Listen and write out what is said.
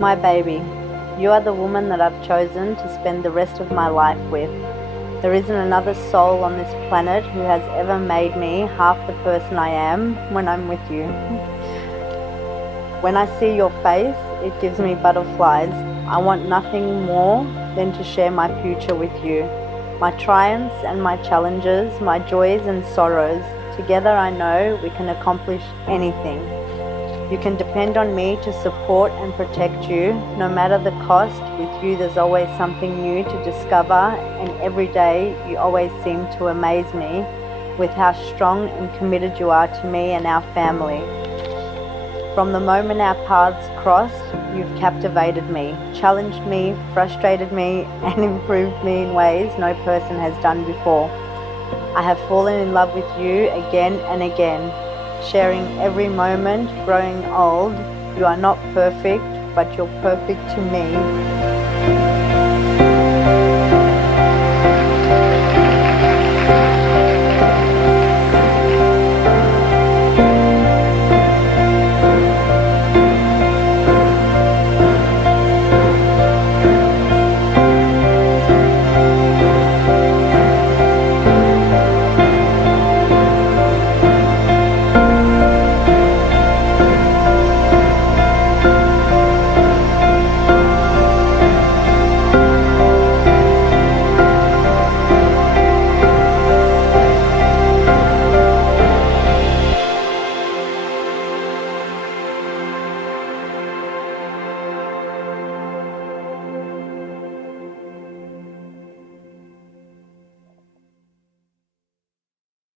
My baby, you are the woman that I've chosen to spend the rest of my life with. There isn't another soul on this planet who has ever made me half the person I am when I'm with you. When I see your face, it gives me butterflies. I want nothing more than to share my future with you. My triumphs and my challenges, my joys and sorrows. Together I know we can accomplish anything. You can depend on me to support and protect you. No matter the cost, with you there's always something new to discover, and every day you always seem to amaze me with how strong and committed you are to me and our family. From the moment our paths crossed, you've captivated me, challenged me, frustrated me, and improved me in ways no person has done before. I have fallen in love with you again and again, sharing every moment, growing old. You are not perfect, but you're perfect to me.